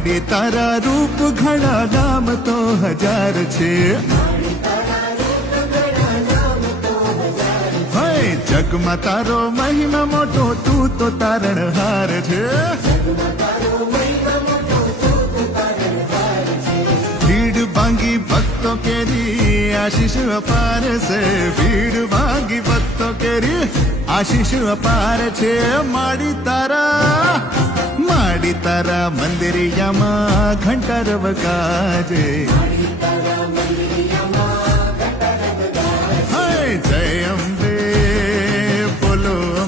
માડી તારા રૂપ ઘણા નામ તો હજાર છે જગમાં તારો મહિમા મોટો તું તો તારણહાર છે ભીડ ભાંગી ભક્તો કેરી આશીષ અપાર છે ભીડ ભાંગી ભક્તો કેરી આશીષ અપાર છે માડી તારા મંદિરિયામાં ઘંટાર વગાજે જય અંબે બોલો